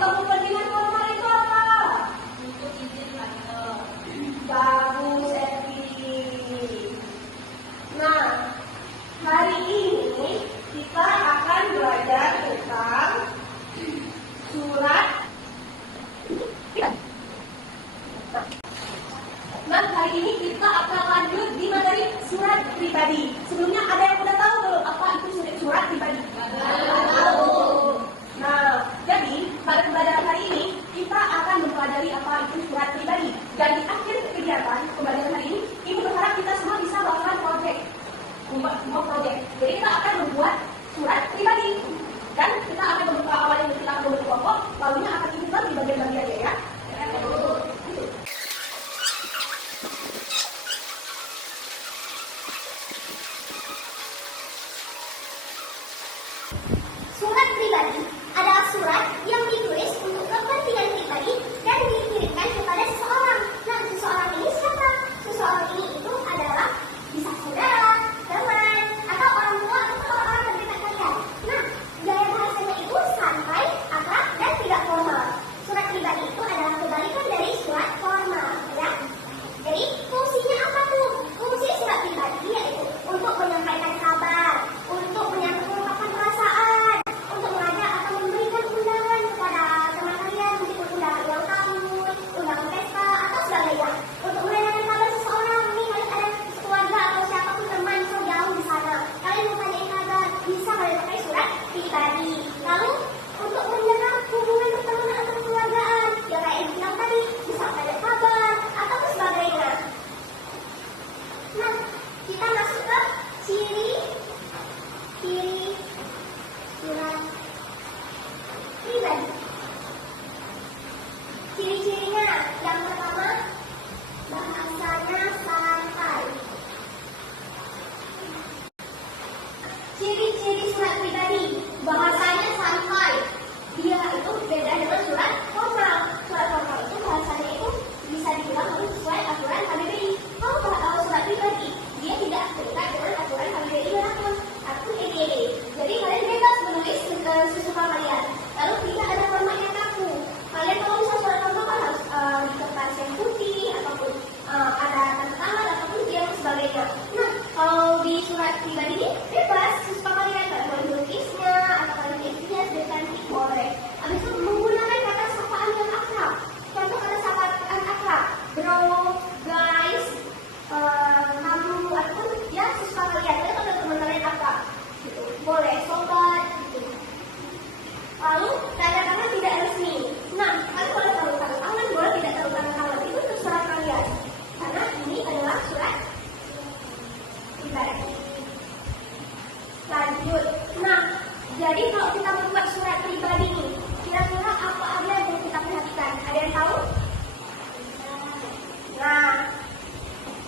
kamu kepentingan formal itu apa? Untuk izin kantor. Bagus, Evi. Nah, hari ini kita akan belajar tentang surat. Nah, hari ini kita akan lanjut di materi surat pribadi. Sebelumnya ada yang udah tahu belum apa itu surat pribadi? Tahu. Nah, jadi pada pembelajaran hari ini kita akan mempelajari apa itu surat pribadi. Dan di akhir kegiatan pembelajaran hari ini, Ibu berharap kita semua bisa melakukan membuat project. Jadi kita akan membuat surat pribadi. Dan kita akan membuka awalnya kita akan membuat kelompok, lalunya akan Ibu bagi bagian-bagiannya ya. Surat pribadi adalah surat yang ditulis untuk kepentingan pribadi dan dikirimkan kepada seseorang. Nah, seseorang ini siapa? Seseorang ini itu adalah bisa saudara, teman, atau orang tua atau orang-orang terdekat kalian. Nah, gaya bahasanya itu santai, akrab, dan tidak formal. Surat pribadi itu adalah kebalikan dari surat formal, ya. Jadi, fungsinya apa tuh? Fungsi surat pribadi yaitu untuk menyampaikan kabar, untuk mengungkapkan perasaan, untuk mengajak atau memberikan undangan kepada teman kalian, meskipun undangan ulang tahun, undangan pesta, atau sebagainya. Untuk menanyakan kabar seseorang, nih kalian ada keluarga atau siapapun teman so jauh di sana, kalian mau tanyain kabar, bisa kalian pakai surat pribadi. Lalu untuk menjaga hubungan pertemanan atau kekeluargaan, ya kayak yang bilang tadi, bisa tanya kabar atau sebagainya. Nah, kita masuk ke ciri surat pribadi. Ciri-cirinya yang pertama, bahasanya santai. Ciri-ciri surat pribadi, bahasanya santai. Dia itu beda dengan surat formal. Surat formal itu bahasanya itu bisa dibilang sesuai aturan KBBI. Kalau surat pribadi, dia tidak terikat dengan aturan KBBI manapun atau EGD. Jadi kalian bebas menulis sesuka kalian. Lalu tidak ada format yang kaku. Kalian kalau bisa surat formal kan harus di kertas yang putih ataupun ada tanda tangan ataupun dia dan sebagainya. Nah, kalau di surat pribadi ini bebas sesuka kalian. Kalian boleh melukisnya atau kalian isinya sudah cantik boleh. Habis itu menggunakan kata sapaan yang akrab. Contoh kata sapaan akrab, bro, guys, kamu ataupun ya sesuka kalian. Kalian kalau teman kalian akrab, gitu. Boleh sobat, gitu. Lalu tanda tangan tidak resmi. Nah, kalian boleh taruh tanda tangan, boleh tidak taruh tanda tangan. Itu terserah kalian. Karena ini adalah surat pribadi. Lanjut. Nah, jadi kalau kita membuat surat pribadi ini, kira-kira apa aja yang kita perhatikan? Ada yang tahu? Nah,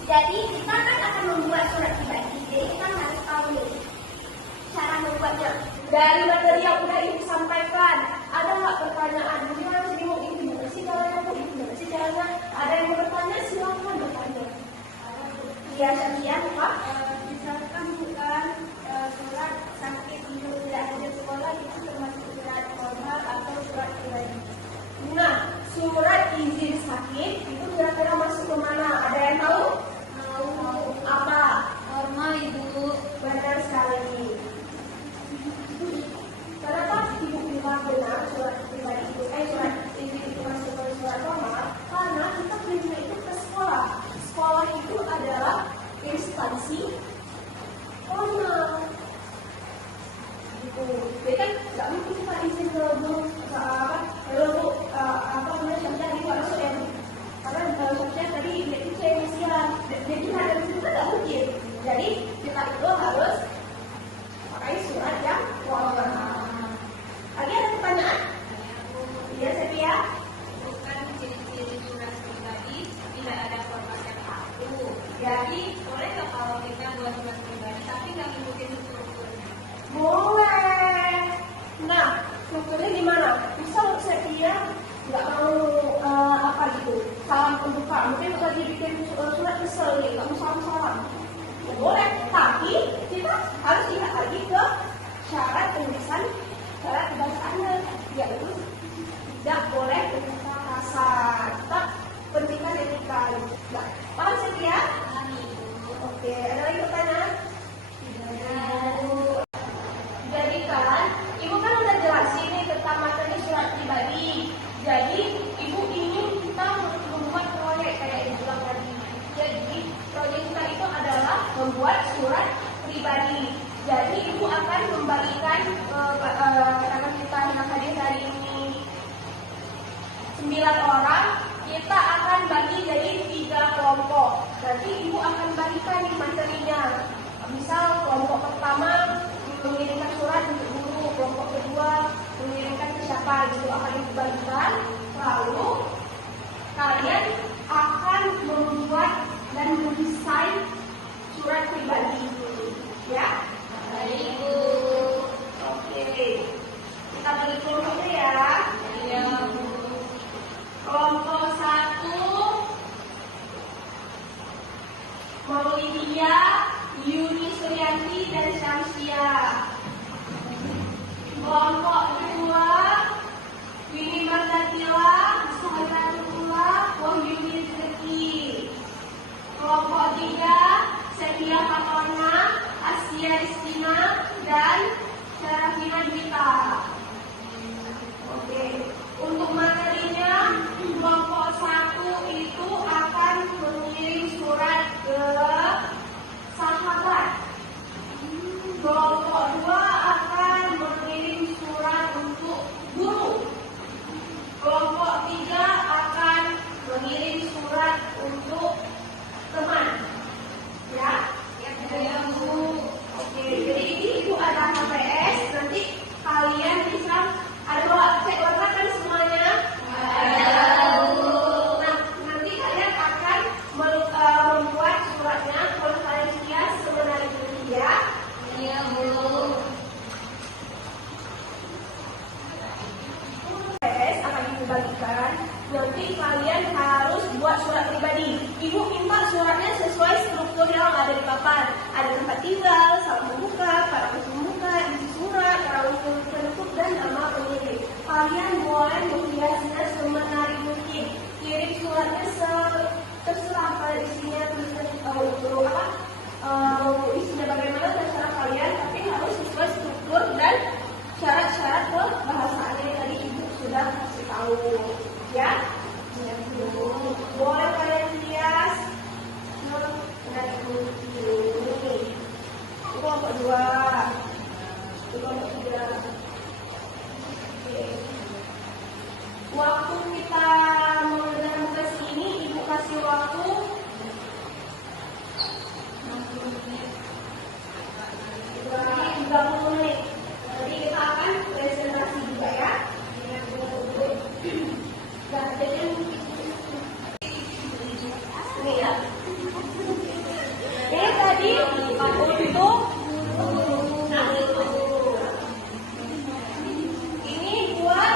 jadi kita kan akan membuat surat pribadi. Jadi kita harus tahu nih cara membuatnya. Dari materi yang udah Ibu sampaikan, ada nggak pertanyaan? Gimana sih bingung ini gimana sih caranya? Ini gimana sih caranya? Ada yang mau bertanya? Silakan bertanya. Iya, Syafia, Pak. Misalkan bukan surat sakit untuk tidak hadir sekolah, itu termasuk surat formal atau surat pribadi. Nah, surat izin sakit itu kira-kira masuk ke mana? Ada yang tahu? Tahu. Apa? Formal, Ibu. Benar sekali. Kenapa Ibu bilang benar surat pribadi itu, surat izin itu masuk ke surat formal? Karena kita kirimnya itu ke sekolah. Sekolah itu adalah instansi formal. Gitu. Jadi kan nggak mungkin kita izin ke guru namanya Syafia ini nggak masuk ya, karena Syafia tadi itu saya emosian, jadi ada di situ kan nggak mungkin. Jadi kita itu harus pakai surat yang formal. Lagi ada pertanyaan? 9 orang, kita akan bagi jadi 3 kelompok. Nanti ibu akan bagikan nih materinya. Misal kelompok pertama mengirimkan surat untuk guru, kelompok kedua mengirimkan ke siapa, itu akan dibagikan. Lalu kalian akan membuat dan mendesain surat pribadi, ya? Baik, Bu. Oke, kita bagi kelompoknya ya. Iya, Bu. Kelompok 1, Maulidia, Yuni Suryanti, dan Syamsia. Kelompok 2, Winnie Margatila, Sahadatullah, Wahyuni Rizki. Kelompok 3, Setia Fatona, Asia Ristina, dan Syarafina Dita. Oke, untuk materinya, kelompok 1 itu akan mengirim surat ke sahabat. Kelompok 2 akan mengirim surat untuk guru. Kelompok 3 akan mengirim surat untuk teman. Ya? Ya, Bu. Oke, jadi ini Ibu ada HPS, nanti kalian bisa ada bawa cek warna kan semuanya? Ada, Bu. Nah, nanti kalian akan membuat suratnya konferensinya semenarik mungkin ya. Iya, Bu. HPS akan Ibu bagikan. Nanti kalian harus buat surat pribadi. Ibu minta suratnya sesuai struktur yang ada di papan. Ada tempat tinggal, salam membuka, para membuka, isi surat, cara untuk penutup, dan nama pengirim. Kalian boleh menghiasnya semenarik mungkin. Kirim suratnya terserah pada isinya, tulisan isinya bagaimana terserah kalian, tapi harus sesuai struktur dan syarat-syarat bahasanya yang tadi Ibu sudah kasih tahu. Ya, boleh kalian hias menarik mungkin. Itu kelompok 2, itu kelompok 3. Oke. Waktu kita mengerjakan tugas ini, Ibu kasih waktu 30 menit. Nanti kita akan presentasi juga ya. Ini ya. Tadi untuk ini buat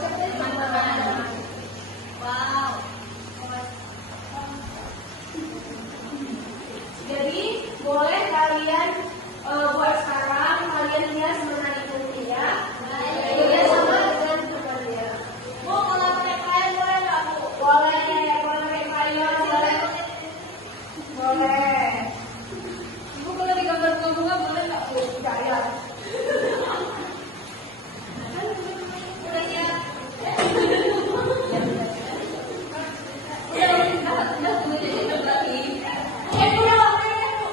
seperti mana? Wow. Jadi boleh kalian buat sekarang, kalian hias menarik mungkin ya. Ya sama dengan temannya. Bu, kalau pakai kain boleh nggak, Bu? Boleh pakai kain, boleh. Boleh. Ibu kalau digambar bunga boleh nggak, Bu? Nggak ya. Udah ya. Udah jadi berarti. Udah waktunya ya, Bu.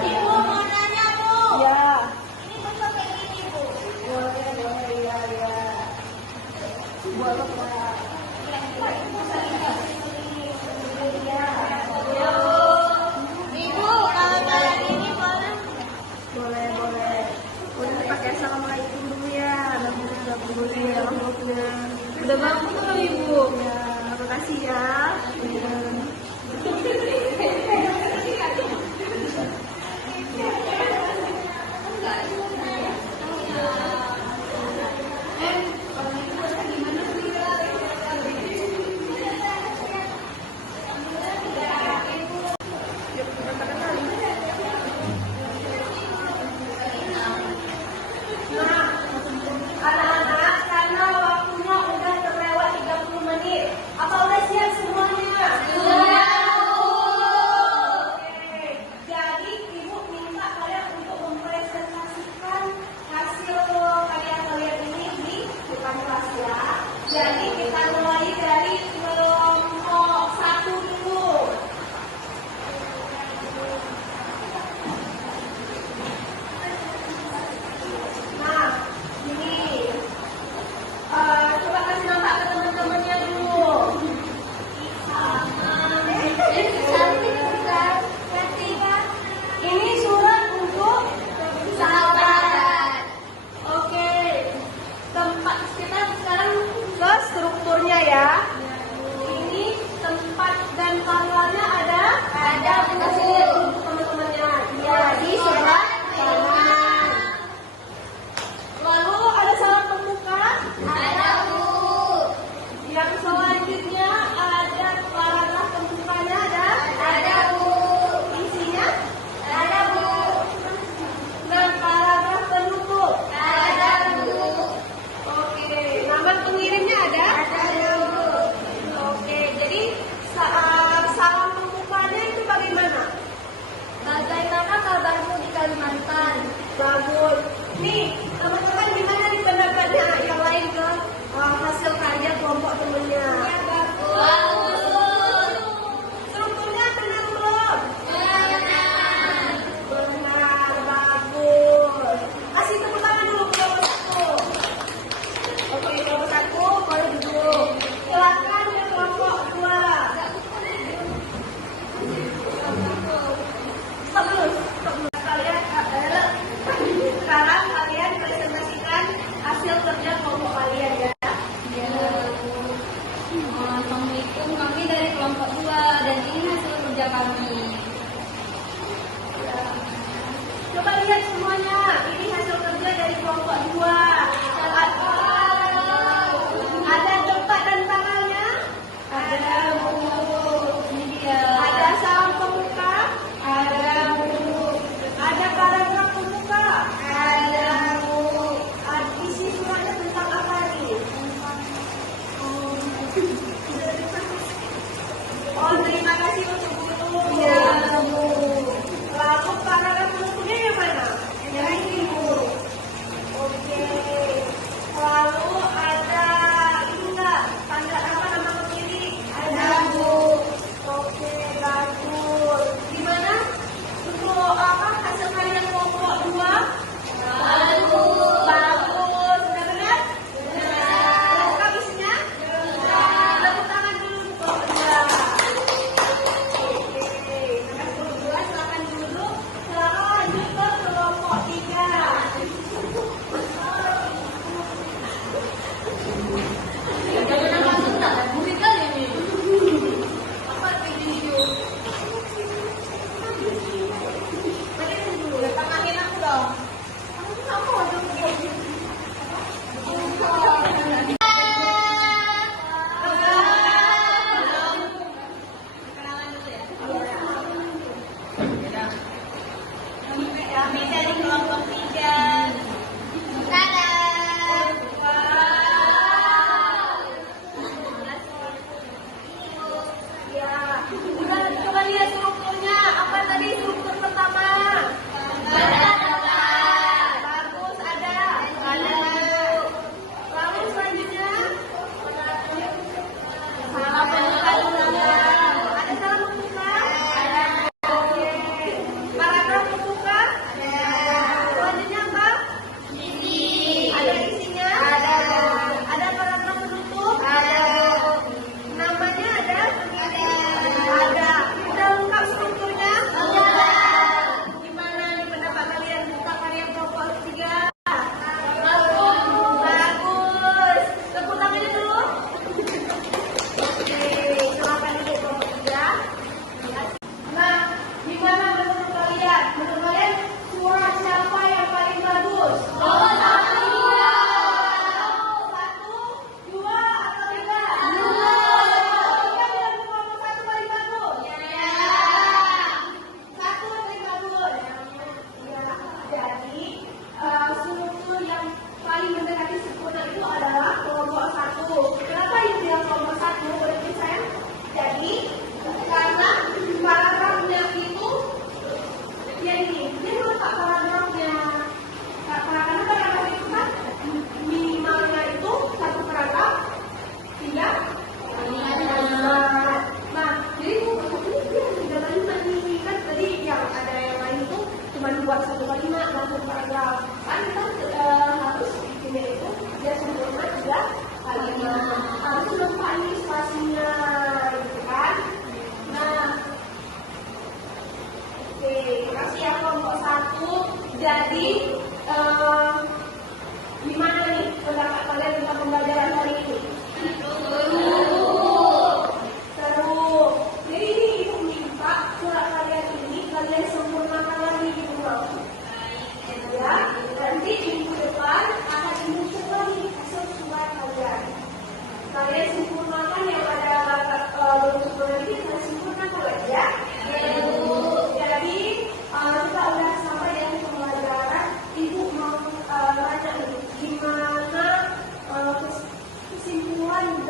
Ibu mau nanya, Bu. Ya. Ini bentuk kayak gini, Bu. Boleh, ya. Boleh, Pak. Ibu, kalau kalian ini boleh? Boleh. Udah pakai assalamualaikum dulu ya. Udah bangun belum, Ibu? Ya, makasih ya. Anak-anak, karena waktunya udah terlewat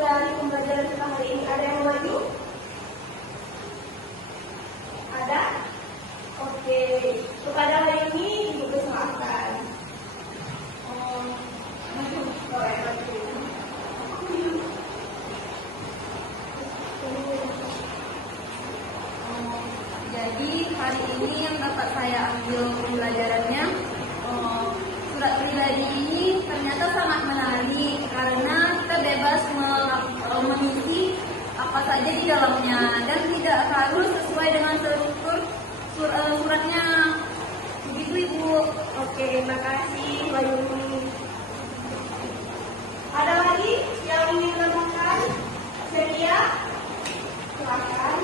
dari pembelajaran kita hari ini? Ada yang mau maju? Ada? Oke. Kepada hari ini Ibu persilahkan. Boleh maju. Jadi hari ini yang dapat saya ambil pembelajarannya, surat pribadi ini ternyata sangat menarik karena kita bebas mengisi apa saja di dalamnya dan tidak harus sesuai dengan struktur suratnya. Begitu Ibu. Oke, makasih Mbak Yuni. Ada lagi yang ingin menambahkan? Sedia? Silakan.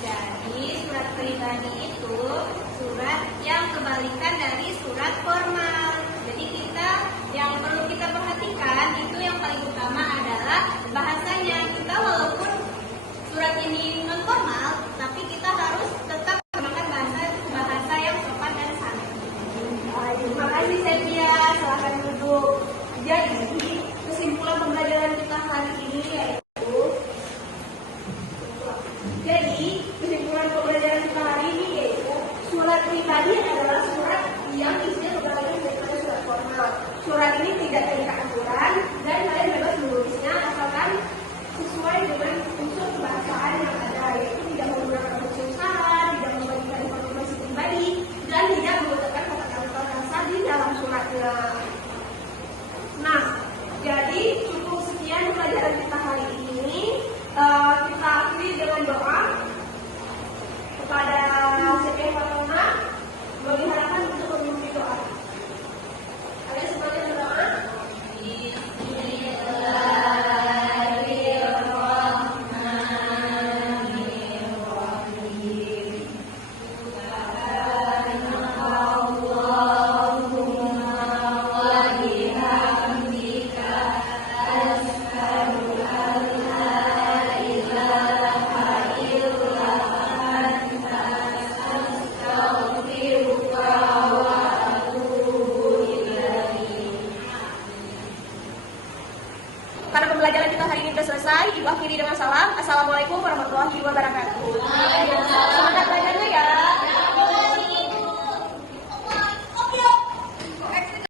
Jadi surat pribadi itu surat yang kebalikan dari surat formal. Jadi yang perlu kita perhatikan itu yang paling utama adalah bahasanya. Kita walaupun surat ini